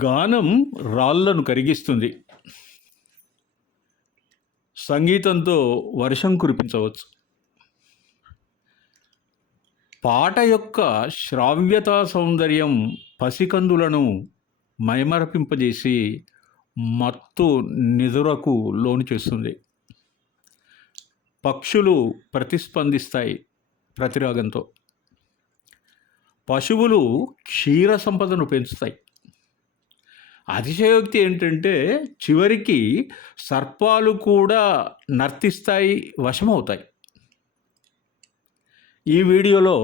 గానం రాళ్లను కరిగిస్తుంది. సంగీతంతో వర్షం కురిపించవచ్చు. పాట యొక్క శ్రావ్యతా సౌందర్యం పసికందులను మైమరపింపజేసి మత్తు నిదురకు లోను చేస్తుంది. పక్షులు ప్రతిస్పందిస్తాయి ప్రతిరాగంతో. పశువులు క్షీర సంపదను పెంచుతాయి. అతిశయోక్తి ఏంటంటే చివరికి సర్పాలు కూడా నర్తిస్తాయి, వశమవుతాయి. ఈ వీడియోలో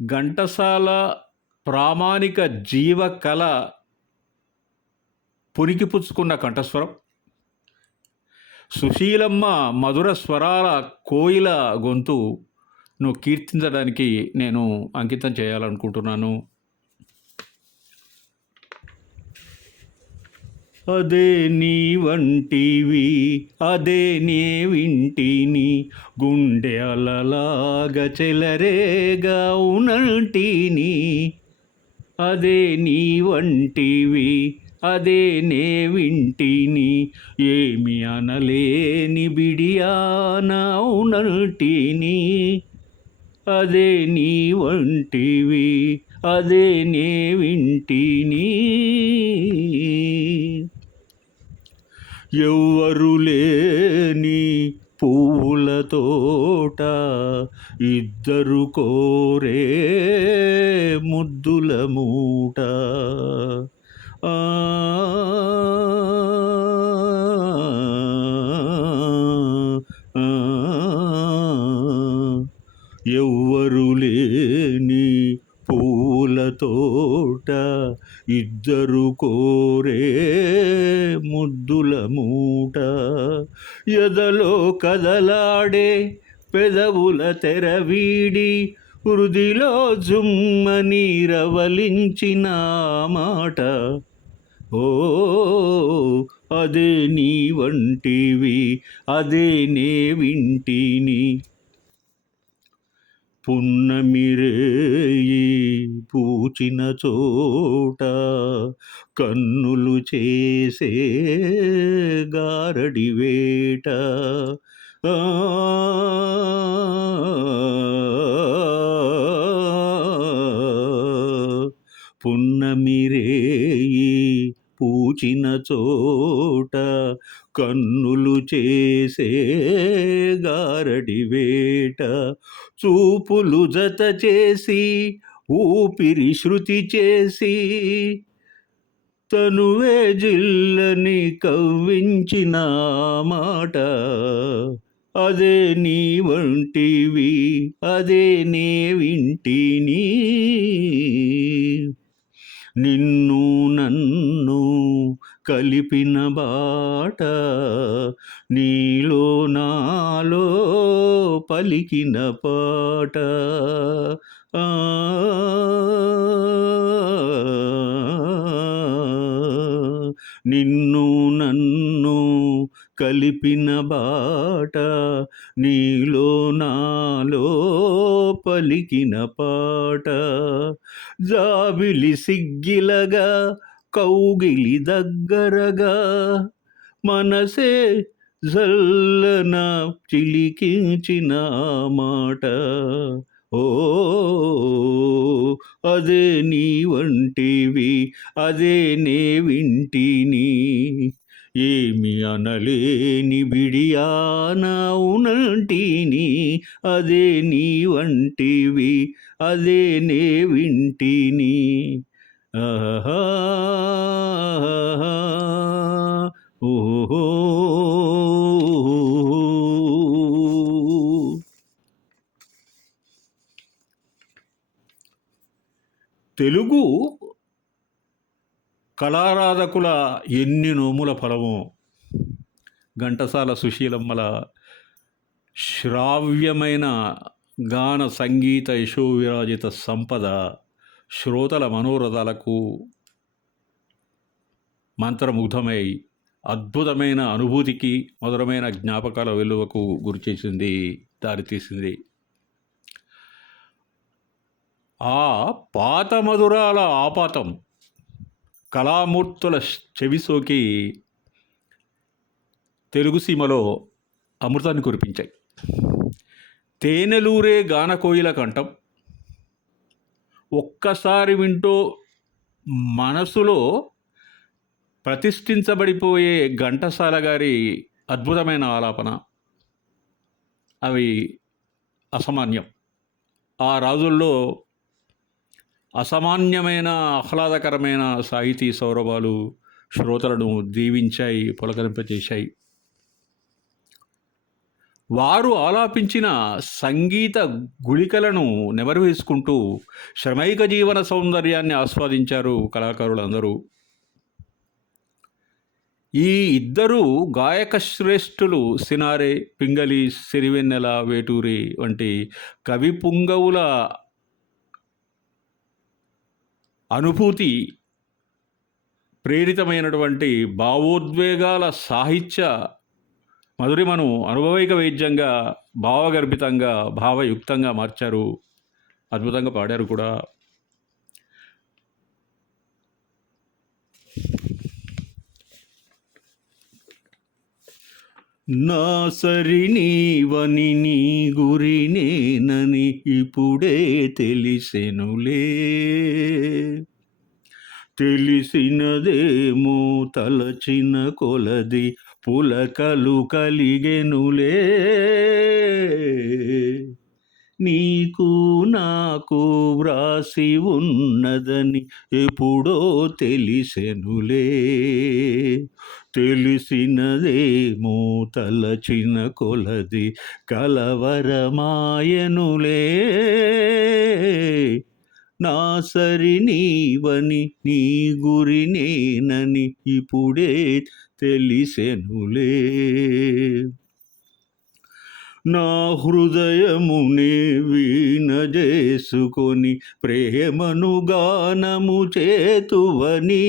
ఘంటసాల ప్రామాణిక జీవ కళ పురికిపుచ్చుకున్న కంఠస్వరం, సుశీలమ్మ మధుర స్వరాల కోయిల గొంతును కీర్తించడానికి నేను అంకితం చేయాలనుకుంటున్నాను. అదే నీ వంటివి అదే నే వింటిని, గుండె అలలాగా చెలరేగా ఉనంటిని. అదే నీ వంటివి అదే నే వింటిని, ఏమి అనలేని బిడియాన ఉనంటిని. అదే నీ వంటివి అదే నే వింటిని. ఎవ్వరు లేని పూల తోట, ఇద్దరు కోరే ముద్దుల మూట. ఎవ్వరు లేని పూల తోట, ఇద్దరు కోరే ముద్దుల మూట. ఎదలో కదలాడే పెదవుల తెరవీడి, హృదిలో జుమ్మని రవలించిన మాట. ఓ అదే నీ వంటివి అదే నే వింటిని. పున్నమిరేయి పూచిన చోట, కన్నులు చేసే గారడి వేట. పున్నమిరేయి పూచిన చోట, కన్నులు చేసే గారడి వేట. చూపులు జత చేసి ఊపిరి శృతి చేసి, తనువే జిల్లని కవ్వించిన మాట. అదే నీ వంటివి అదే నే వింటిని. నిన్ను నన్ను కలిపిన బాట, నీలో నాలో పలికిన పాట. నిన్ను నన్ను కలిపిన బాట, నీలో నాలో పలికిన పాట. జాబిలి సిగ్గిలగా కౌగిలి దగ్గరగా, మనసే జల్లన చిలికించిన మాట. ఓ అదే నీ వంటివి అదే నే వింటిని, ఏమి అనలేని బిడియాన ఉనంటిని. అదే నీ వంటివి అదే నే వింటిని. ఆహా ఓహో. తెలుగు కళారాధకుల ఎన్ని నోముల ఫలమో ఘంటసాల సుశీలమ్మల శ్రావ్యమైన గాన సంగీత యశోవిరాజిత సంపద శ్రోతల మనోరథాలకు మంత్రముగ్ధమై అద్భుతమైన అనుభూతికి, మధురమైన జ్ఞాపకాల వెలువకు గురిచేసింది, దారితీసింది. ఆ పాత మధురాల ఆపాతం కళామూర్తుల చెవిసోకి తెలుగు సీమలో అమృతాన్ని కురిపించాయి. తేనెలూరే గానకోయిల కంఠం ఒక్కసారి వింటూ మనసులో ప్రతిష్ఠించబడిపోయే ఘంటసాల గారి అద్భుతమైన ఆలాపన అవి అసామాన్యం. ఆ రోజుల్లో అసామాన్యమైన ఆహ్లాదకరమైన సాహితీ సౌరభాలు శ్రోతలను దీవించాయి, పులకరింపచేశాయి. వారు ఆలాపించిన సంగీత గుళికలను నెమరు వేసుకుంటూ శ్రమైక జీవన సౌందర్యాన్ని ఆస్వాదించారు కళాకారులందరూ. ఈ ఇద్దరు గాయక శ్రేష్ఠులు సినారె, పింగళి, సిరివెన్నెల, వేటూరి వంటి కవి పుంగవుల అనుభూతి ప్రేరితమైనటువంటి భావోద్వేగాల సాహిత్య మధురిమను అనుభవైక వైద్యంగా, భావగర్భితంగా, భావయుక్తంగా మార్చారు. అద్భుతంగా పాడారు కూడా. నా సరి నీవని నీ గురి నేనని ఇప్పుడే తెలిసెనులే, తెలిసినదేమో తలచిన కొలది పులకలు కలిగెనులే, నీకు నాకు వ్రాసి ఉన్నదని ఎప్పుడో తెలిసెనులే, తెలిసినదేమో తలచిన కొలది కలవరమాయనులే, నా సరి నీవని నీ గురి నేనని ఇప్పుడే తెలిసెనులే, నా హృదయమునే వీణ చేసుకొని ప్రేమను గానము చేతువని,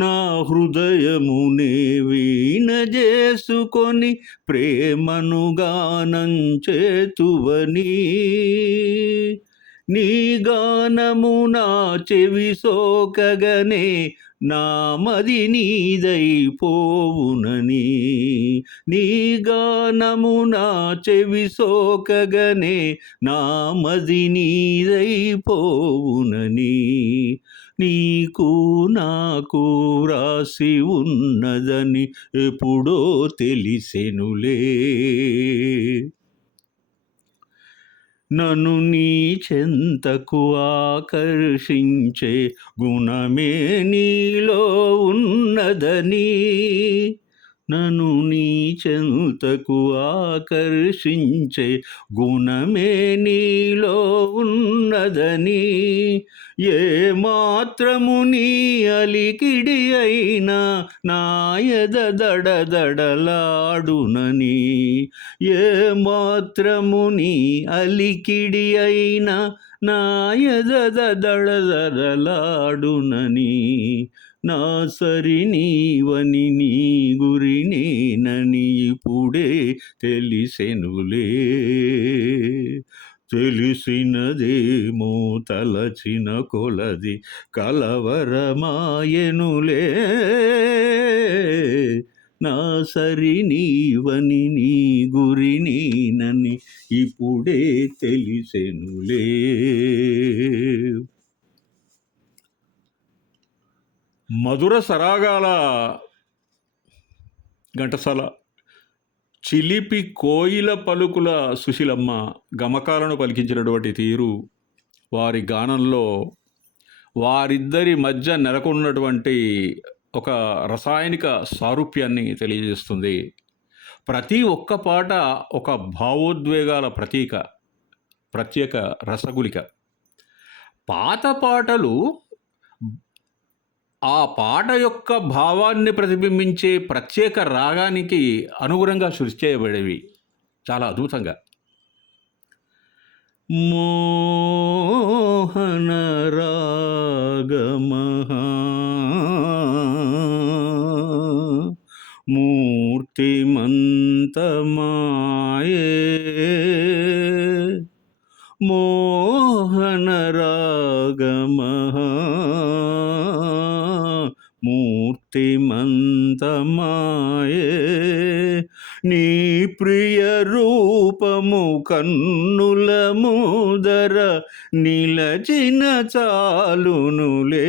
నా హృదయమునే వీణ చేసుకొని ప్రేమను గానం చేతువని, నీ గానము నా చెవి సోకగనే నామది నీదైపోవునని, నీ గానము నా చెవి సోకగనే నామది నీదైపోవునని, నీకు నాకు రాసి ఉన్నదని ఎప్పుడో తెలిసెనులే, నన్ను నీ చెంతకు ఆకర్షించే గుణమే నీలో ఉన్నదని, నన్ను నీ చెంతకు ఆకర్షించే గుణమే నీలో ఉన్నదని, ఏ మాత్రము నీ అలికిడి అయినా నాయద దడదడలాడునని, ఏ మాత్రము నీ అలికిడి అయినా నాయద దడదడలాడునని, నా సరి నీవని నీ గురి నేనని ఇప్పుడే తెలిసెనులే, తెలిసినదేమో తలచిన కొలది కలవరమాయనులే, నా సరి నీవని నీ గురి నేనని ఇప్పుడే తెలిసెనులే. మధుర సరాగాల ఘంటసాల, చిలిపి కోయిల పలుకుల సుశీలమ్మ గమకాలను పలికించినటువంటి తీరు వారి గానంలో వారిద్దరి మధ్య నెలకొన్నటువంటి ఒక రసాయనిక సారూప్యాన్ని తెలియజేస్తుంది. ప్రతి ఒక్క పాట ఒక భావోద్వేగాల ప్రత్యేక రసగులిక. పాత పాటలు ఆ పాట యొక్క భావాన్ని ప్రతిబింబించే ప్రత్యేక రాగానికి అనుగుణంగా సృష్టి చేయబడేవి చాలా అద్భుతంగా. మోహన రాగమహా మూర్ఛ మూర్తిమంతమాయే మోహన రాగమః మూర్తిమంతమాయే నీ ప్రియ రూపము కన్నుల ముదర నిలచిన చాలునులే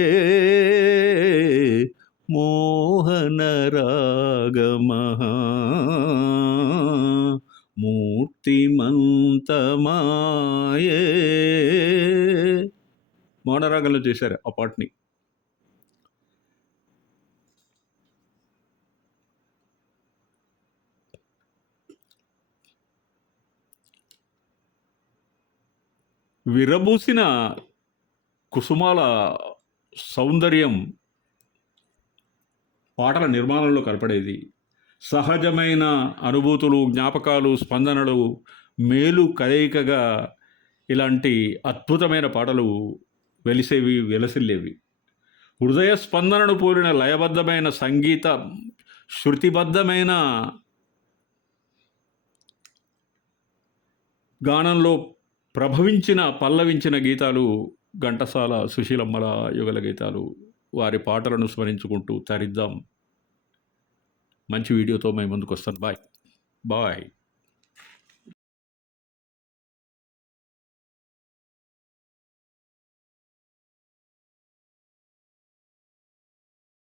మోహన రాగమః మూర్తిమంతమాయే. మౌనరాగంలో చేశారు ఆ పాటని. విరబూసిన కుసుమాల సౌందర్యం పాటల నిర్మాణంలో కనపడేది. సహజమైన అనుభూతులు, జ్ఞాపకాలు, స్పందనలు మేలు కలయికగా ఇలాంటి అద్భుతమైన పాటలు వెలిసేవి, వెలసిల్లేవి. హృదయ స్పందనను పోలిన లయబద్ధమైన సంగీత, శృతిబద్ధమైన గానంలో పల్లవించిన గీతాలు ఘంటసాల, సుశీలమ్మల యుగల గీతాలు. వారి పాటలను స్మరించుకుంటూ తరిద్దాం. మంచి వీడియోతో మేము ముందుకు వస్తాను. బాయ్.